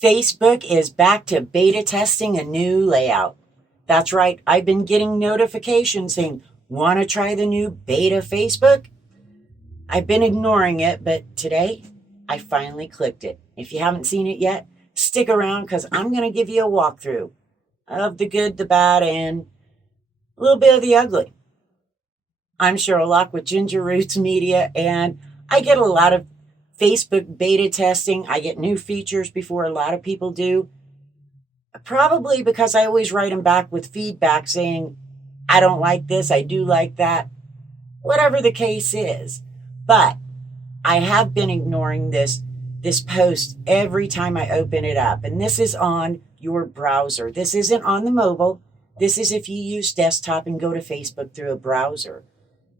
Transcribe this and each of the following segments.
Facebook is back to beta testing a new layout. That's right, I've been getting notifications saying, want to try the new beta Facebook? I've been ignoring it, but today I finally clicked it. If you haven't seen it yet, stick around because I'm going to give you a walkthrough of the good, the bad, and a little bit of the ugly. I'm Sheryl Loch with Ginger Roots Media, and I get a lot of Facebook beta testing. I get new features before a lot of people do. Probably because I always write them back with feedback saying, I don't like this, I do like that, whatever the case is. But I have been ignoring this post every time I open it up. And this is on your browser. This isn't on the mobile. This is if you use desktop and go to Facebook through a browser.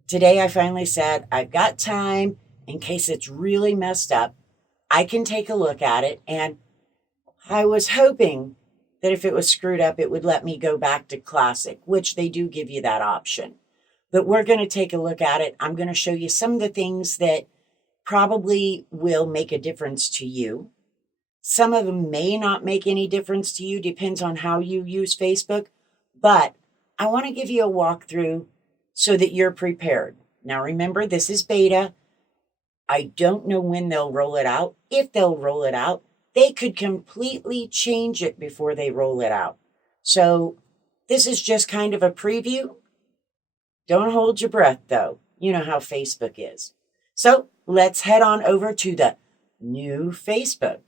Today I finally said, I've got time in case it's really messed up. I can take a look at it. And I was hoping that if it was screwed up, it would let me go back to classic, which they do give you that option. But we're going to take a look at it. I'm going to show you some of the things that probably will make a difference to you. Some of them may not make any difference to you, depends on how you use Facebook. But I want to give you a walkthrough so that you're prepared. Now remember, this is beta. I don't know when they'll roll it out. If they'll roll it out, they could completely change it before they roll it out. So this is just kind of a preview. Don't hold your breath, though. You know how Facebook is. So let's head on over to the new Facebook.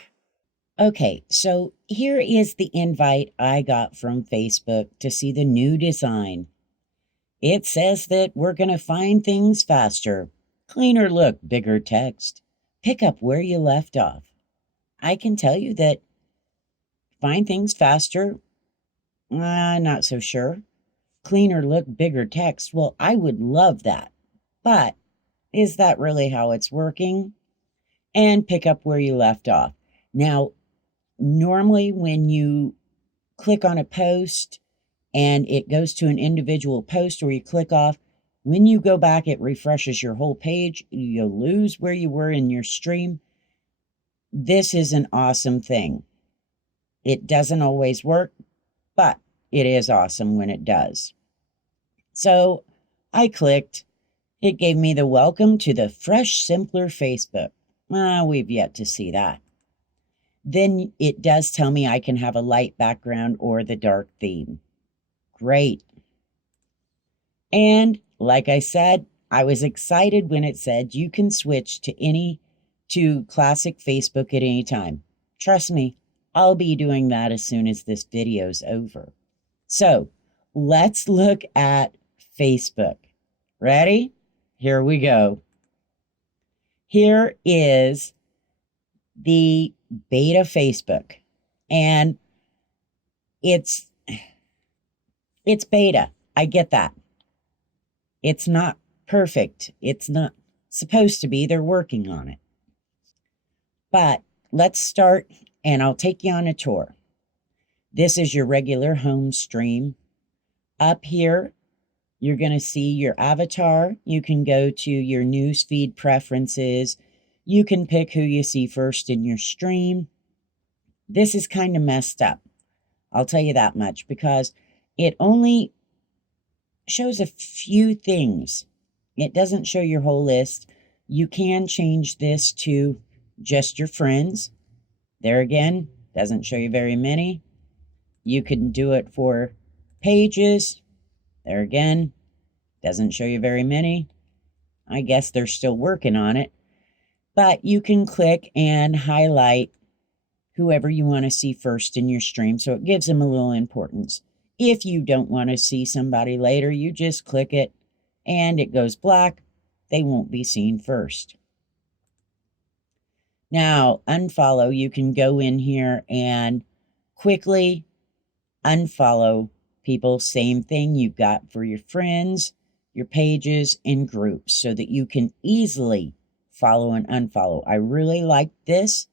Okay, so here is the invite I got from Facebook to see the new design. It says that we're going to find things faster. Cleaner look, bigger text. Pick up where you left off. I can tell you that find things faster, not so sure. Cleaner look, bigger text. Well, I would love that. But is that really how it's working? And pick up where you left off. Now, normally when you click on a post and it goes to an individual post or you click off, when you go back, it refreshes your whole page. You'll lose where you were in your stream. This is an awesome thing. It doesn't always work, but it is awesome when it does. So I clicked. It gave me the welcome to the fresh, simpler Facebook. We've yet to see that. Then it does tell me I can have a light background or the dark theme. Great. And like I said, I was excited when it said you can switch to classic Facebook at any time. Trust me, I'll be doing that as soon as this video's over. So let's look at Facebook. Ready? Here we go. Here is the beta Facebook. And it's beta. I get that. It's not perfect. It's not supposed to be. They're working on it. But let's start, and I'll take you on a tour. This is your regular home stream. Up here, you're going to see your avatar. You can go to your newsfeed preferences. You can pick who you see first in your stream. This is kind of messed up. I'll tell you that much because it only shows a few things. It doesn't show your whole list. You can change this to just your friends. There again, doesn't show you very many. You can do it for pages. There again, doesn't show you very many. I guess they're still working on it. But you can click and highlight whoever you want to see first in your stream, so it gives them a little importance. If you don't want to see somebody later, you just click it and it goes black. They won't be seen first. Now, unfollow, you can go in here and quickly unfollow people. Same thing you've got for your friends, your pages, and groups so that you can easily follow and unfollow. I really like this.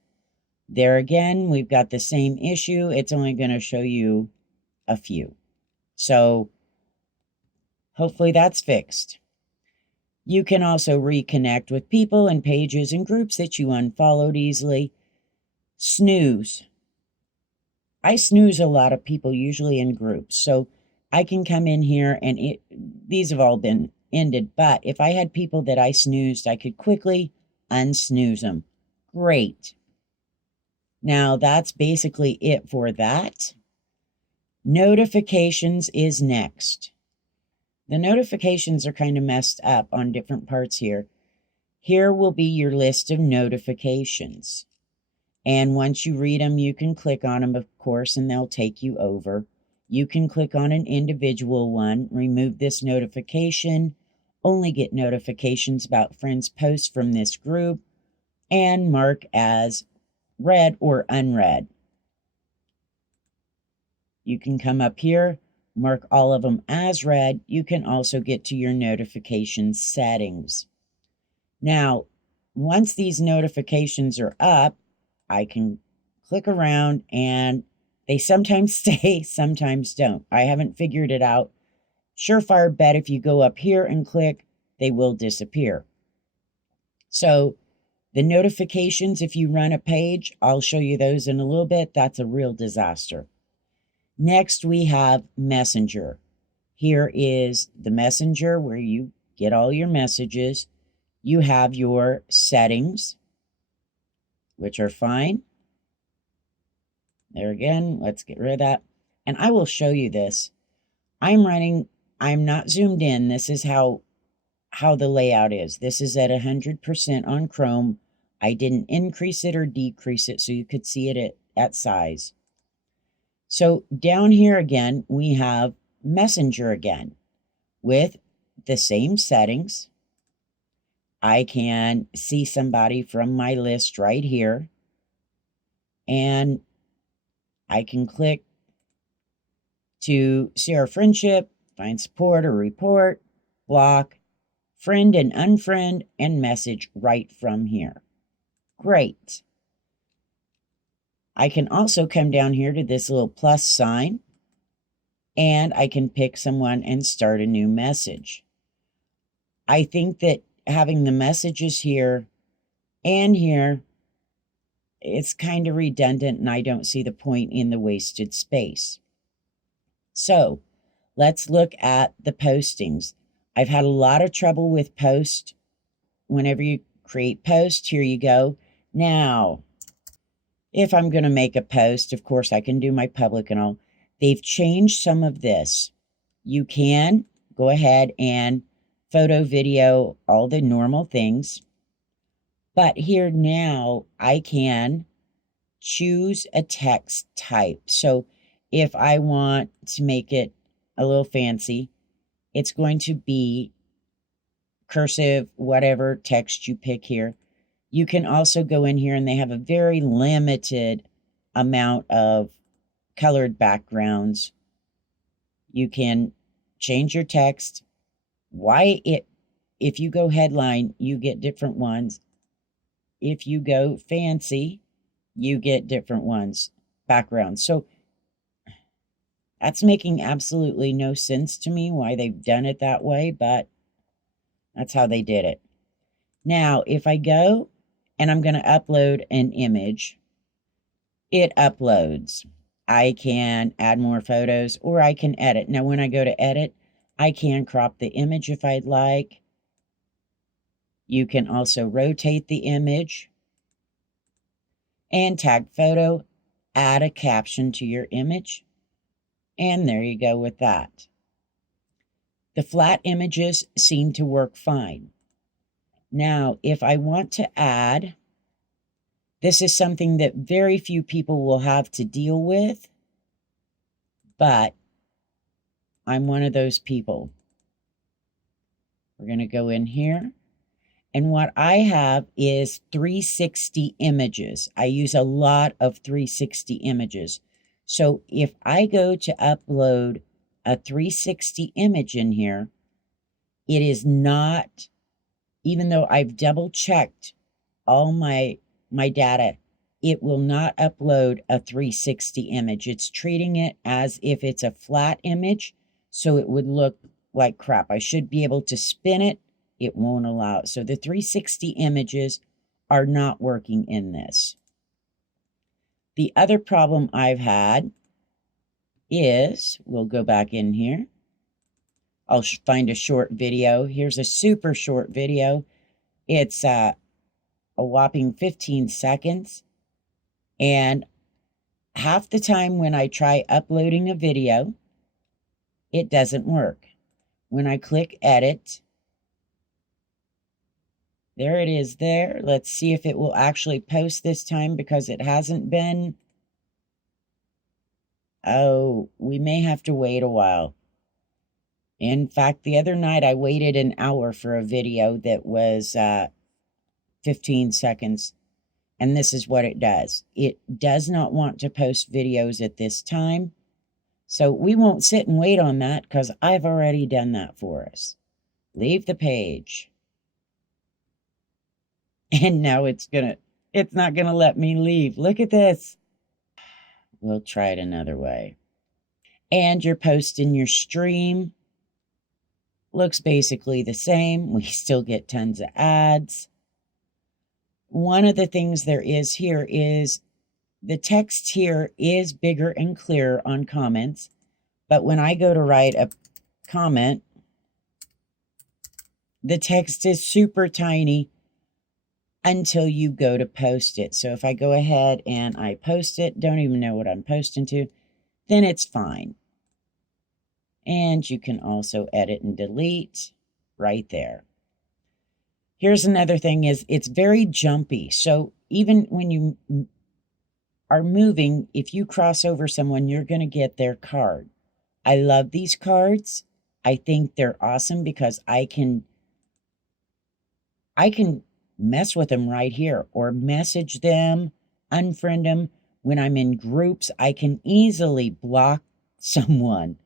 There again, we've got the same issue. It's only going to show you a few. So hopefully that's fixed. You can also reconnect with people and pages and groups that you unfollowed easily. Snooze. I snooze a lot of people, usually in groups. So I can come in here and these have all been ended. But if I had people that I snoozed, I could quickly unsnooze them. Great. Now that's basically it for that. Notifications is next. The notifications are kind of messed up on different parts here. Here will be your list of notifications. And once you read them, you can click on them, of course, and they'll take you over. You can click on an individual one, remove this notification, only get notifications about friends' posts from this group, and mark as read or unread. You can come up here, mark all of them as read. You can also get to your notification settings. Now, once these notifications are up, I can click around and they sometimes stay, sometimes don't. I haven't figured it out. Surefire bet if you go up here and click, they will disappear. So the notifications, if you run a page, I'll show you those in a little bit. That's a real disaster. Next, we have Messenger. Here is the Messenger where you get all your messages. You have your settings, which are fine. There again, let's get rid of that. And I will show you this. I'm not zoomed in. This is how the layout is. This is at 100% on Chrome. I didn't increase it or decrease it so you could see it at size. So down here again, we have Messenger again with the same settings. I can see somebody from my list right here, and I can click to see our friendship, find support or report, block, friend and unfriend, and message right from here. Great. I can also come down here to this little plus sign, and I can pick someone and start a new message. I think that having the messages here and here, it's kind of redundant, and I don't see the point in the wasted space. So let's look at the postings. I've had a lot of trouble with post. Whenever you create post, here you go. Now, if I'm going to make a post, of course, I can do my public and all. They've changed some of this. You can go ahead and photo, video, all the normal things. But here now, I can choose a text type. So if I want to make it a little fancy, it's going to be cursive, whatever text you pick here. You can also go in here and they have a very limited amount of colored backgrounds. You can change your text. If you go headline, you get different ones. If you go fancy, you get different ones, backgrounds. So that's making absolutely no sense to me why they've done it that way, but that's how they did it. Now, if I go and I'm going to upload an image, it uploads. I can add more photos or I can edit. Now, when I go to edit, I can crop the image if I'd like. You can also rotate the image and tag photo, add a caption to your image, and there you go with that. The flat images seem to work fine. Now, if I want to add, this is something that very few people will have to deal with, but I'm one of those people. We're going to go in here. And what I have is 360 images. I use a lot of 360 images. So if I go to upload a 360 image in here, it is not, even though I've double checked all my data, it will not upload a 360 image. It's treating it as if it's a flat image, so it would look like crap. I should be able to spin it. It won't allow it. So the 360 images are not working in this. The other problem I've had is, we'll go back in here. I'll find a short video. Here's a super short video. It's a whopping 15 seconds. And half the time when I try uploading a video, it doesn't work. When I click edit, there it is there. Let's see if it will actually post this time because it hasn't been. Oh, we may have to wait a while. In fact, the other night I waited an hour for a video that was 15 seconds. And this is what it does. It does not want to post videos at this time. So we won't sit and wait on that because I've already done that for us. Leave the page. And now it's not gonna let me leave. Look at this. We'll try it another way. And your post in your stream looks basically the same. We still get tons of ads. One of the things there is here is the text here is bigger and clearer on comments. But when I go to write a comment, the text is super tiny until you go to post it. So if I go ahead and I post it, don't even know what I'm posting to, then it's fine. And you can also edit and delete right there. Here's another thing is it's very jumpy. So even when you are moving, if you cross over someone, you're going to get their card. I love these cards. I think they're awesome because I can mess with them right here or message them, unfriend them. When I'm in groups, I can easily block someone.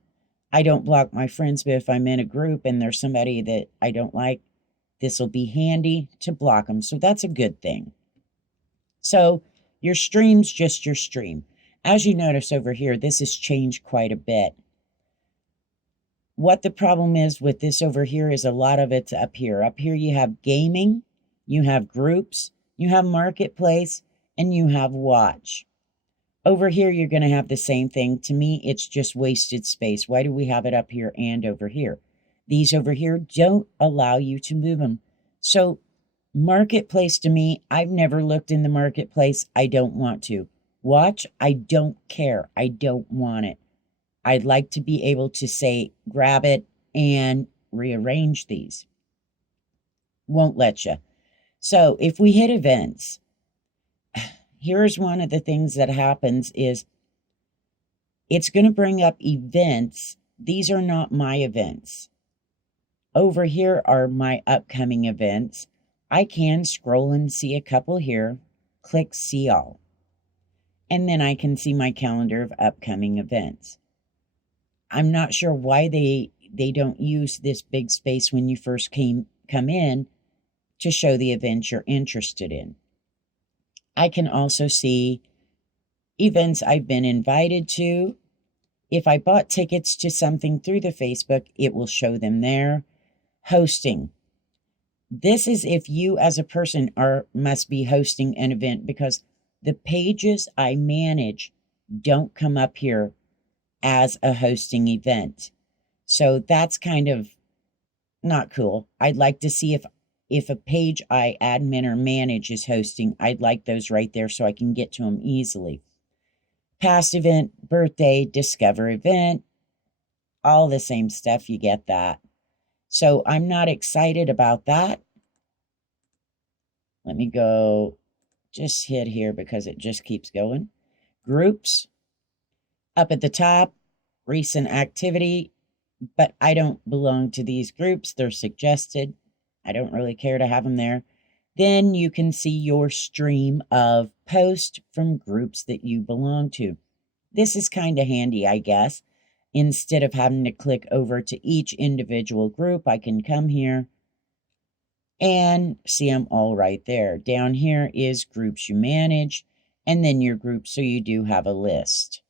I don't block my friends, but if I'm in a group and there's somebody that I don't like, this will be handy to block them. So that's a good thing. So your stream's just your stream. As you notice over here, this has changed quite a bit. What the problem is with this over here is a lot of it's up here. Up here you have gaming, you have groups, you have marketplace, and you have watch. Over here, you're going to have the same thing. To me, it's just wasted space. Why do we have it up here and over here? These over here don't allow you to move them. So marketplace to me, I've never looked in the marketplace. I don't want to. Watch, I don't care. I don't want it. I'd like to be able to say, grab it and rearrange these. Won't let you. So if we hit events, here's one of the things that happens is it's going to bring up events. These are not my events. Over here are my upcoming events. I can scroll and see a couple here. Click see all. And then I can see my calendar of upcoming events. I'm not sure why they don't use this big space when you first come in to show the events you're interested in. I can also see events I've been invited to. If I bought tickets to something through the Facebook, it will show them there. Hosting. This is if you as a person must be hosting an event because the pages I manage don't come up here as a hosting event. So that's kind of not cool. I'd like to see if a page I admin or manage is hosting, I'd like those right there so I can get to them easily. Past event, birthday, discover event, all the same stuff, you get that. So I'm not excited about that. Let me go, just hit here because it just keeps going. Groups, up at the top, recent activity, but I don't belong to these groups. They're suggested. I don't really care to have them there. Then you can see your stream of posts from groups that you belong to. This is kind of handy, I guess. Instead of having to click over to each individual group, I can come here and see them all right there. Down here is groups you manage, and then your groups, so you do have a list.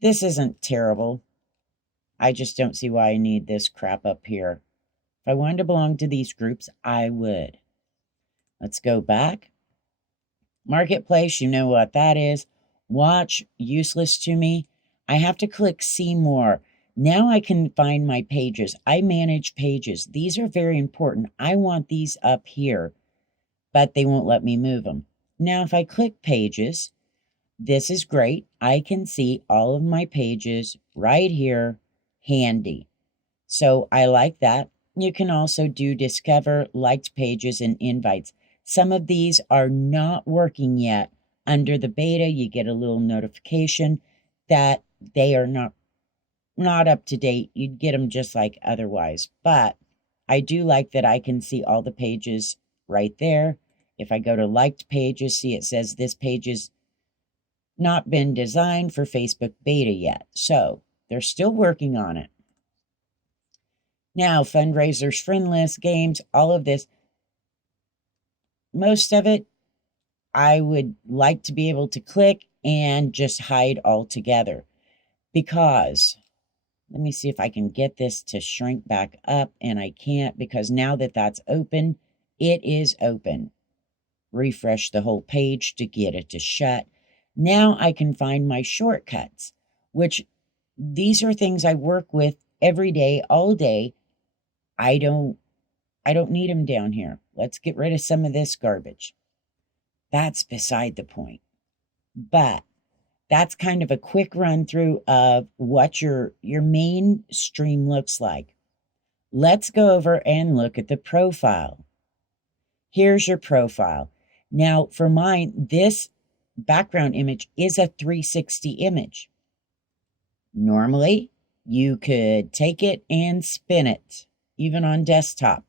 This isn't terrible. I just don't see why I need this crap up here. If I wanted to belong to these groups, I would. Let's go back. Marketplace, you know what that is. Watch, useless to me. I have to click see more. Now I can find my pages. I manage pages. These are very important. I want these up here, but they won't let me move them. Now, if I click pages, this is great. I can see all of my pages right here, handy. So I like that. You can also do discover, liked pages, and invites. Some of these are not working yet. Under the beta, you get a little notification that they are not up to date. You'd get them just like otherwise. But I do like that I can see all the pages right there. If I go to liked pages, see it says this page has not been designed for Facebook beta yet. So they're still working on it. Now, fundraisers, friend list, games, all of this, most of it, I would like to be able to click and just hide altogether. Because, let me see if I can get this to shrink back up, and I can't, because now that that's open, it is open. Refresh the whole page to get it to shut. Now I can find my shortcuts, which these are things I work with every day, all day. I don't need them down here. Let's get rid of some of this garbage. That's beside the point. But that's kind of a quick run through of what your main stream looks like. Let's go over and look at the profile. Here's your profile. Now, for mine, this background image is a 360 image. Normally, you could take it and spin it, even on desktop.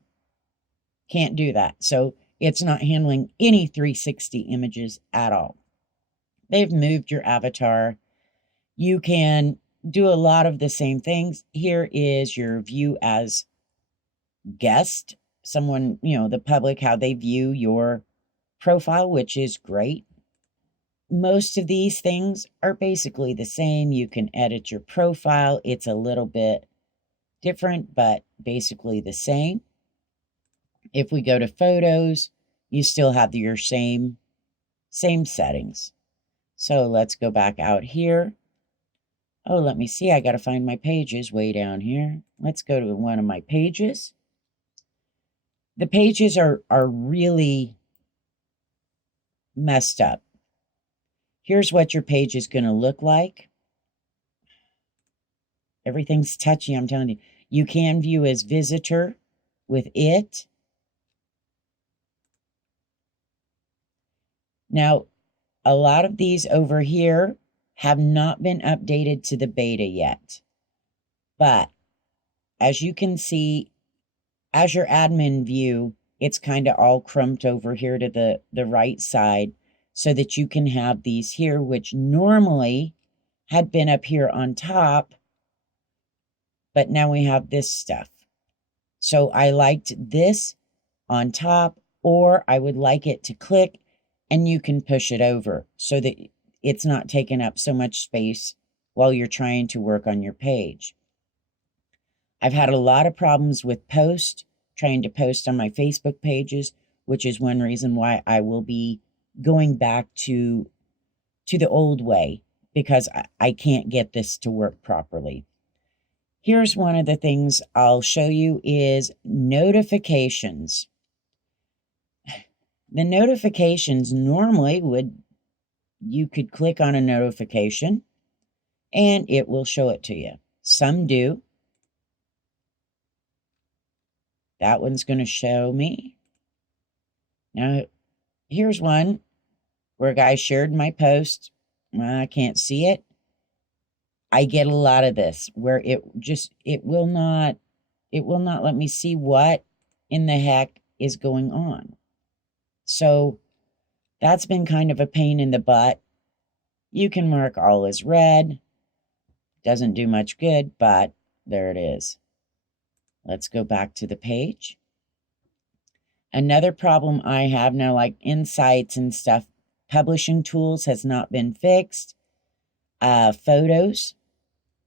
Can't do that. So it's not handling any 360 images at all. They've moved your avatar. You can do a lot of the same things. Here is your view as guest, someone, the public, how they view your profile, which is great. Most of these things are basically the same. You can edit your profile. It's a little bit different, but basically the same. If we go to photos, you still have your same settings. So let's go back out here. Oh, let me see. I got to find my pages way down here. Let's go to one of my pages. The pages are really messed up. Here's what your page is going to look like. Everything's touchy, I'm telling you. You can view as visitor with it. Now, a lot of these over here have not been updated to the beta yet. But as you can see, as your admin view, it's kind of all crumped over here to the right side so that you can have these here, which normally had been up here on top, but now we have this stuff. So I liked this on top, or I would like it to click and you can push it over so that it's not taking up so much space while you're trying to work on your page. I've had a lot of problems with trying to post on my Facebook pages, which is one reason why I will be going back to the old way, because I can't get this to work properly. Here's one of the things I'll show you is notifications. The notifications normally you could click on a notification and it will show it to you. Some do. That one's going to show me. Now, here's one where a guy shared my post. I can't see it. I get a lot of this where it will not let me see what in the heck is going on. So that's been kind of a pain in the butt. You can mark all as read. Doesn't do much good, but there it is. Let's go back to the page. Another problem I have now, like insights and stuff, publishing tools has not been fixed. Photos.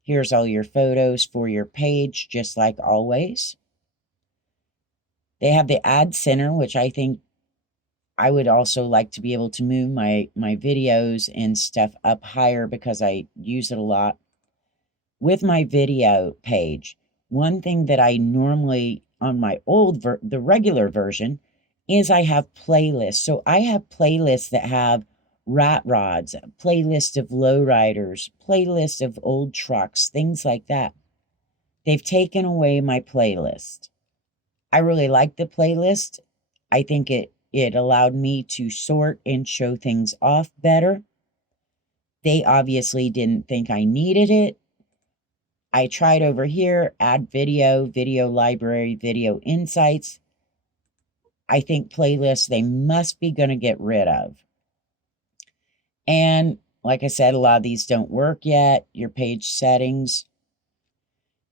Here's all your photos for your page, just like always. They have the ad center, which I think I would also like to be able to move my videos and stuff up higher because I use it a lot. With my video page, one thing that I normally on my the regular version is I have playlists. So I have playlists that have rat rods, playlist of lowriders, playlist of old trucks, things like that. They've taken away my playlist. I really like the playlist. I think it allowed me to sort and show things off better. They obviously didn't think I needed it. I tried over here, add video, video library, video insights. I think playlists they must be going to get rid of. And like I said, a lot of these don't work yet. Your page settings.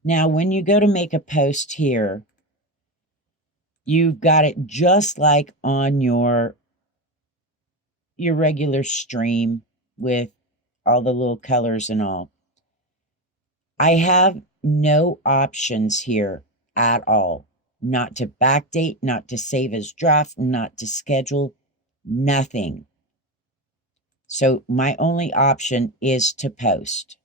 Now, when you go to make a post here, you've got it just like on your regular stream with all the little colors and all. I have no options here at all. Not to backdate, not to save as draft, not to schedule, nothing. So my only option is to post.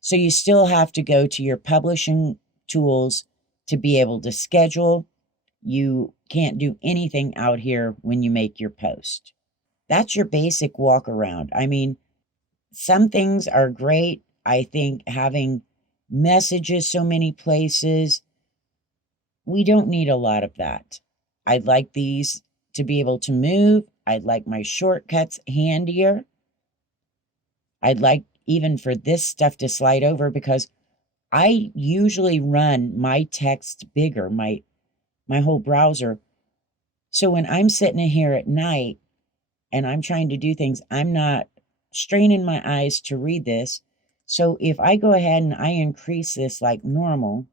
So you still have to go to your publishing tools to be able to schedule. You can't do anything out here when you make your post. That's your basic walk around. I mean, some things are great. I think having messages so many places, we don't need a lot of that. I'd like these to be able to move. I'd like my shortcuts handier. I'd like even for this stuff to slide over because I usually run my text bigger, my whole browser. So when I'm sitting in here at night and I'm trying to do things, I'm not straining my eyes to read this. So if I go ahead and I increase this like normal,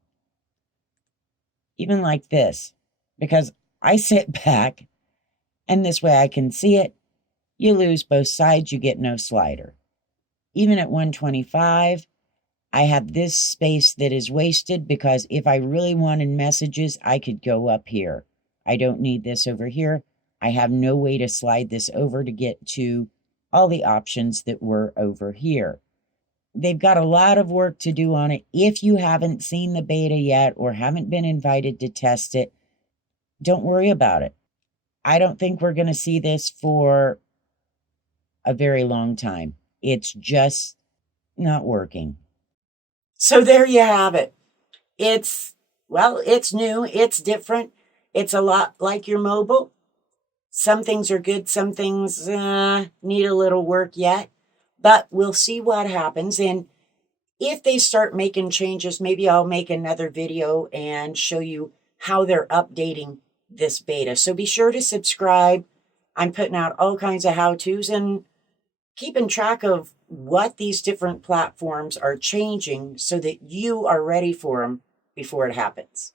even like this, because I sit back and this way I can see it, you lose both sides, you get no slider. Even at 125, I have this space that is wasted because if I really wanted messages, I could go up here. I don't need this over here. I have no way to slide this over to get to all the options that were over here. They've got a lot of work to do on it. If you haven't seen the beta yet or haven't been invited to test it, don't worry about it. I don't think we're going to see this for a very long time. It's just not working. So there you have it. It's new, it's different. It's a lot like your mobile. Some things are good, some things need a little work yet, but we'll see what happens. And if they start making changes, maybe I'll make another video and show you how they're updating this beta. So be sure to subscribe. I'm putting out all kinds of how-tos and keeping track of what these different platforms are changing so that you are ready for them before it happens.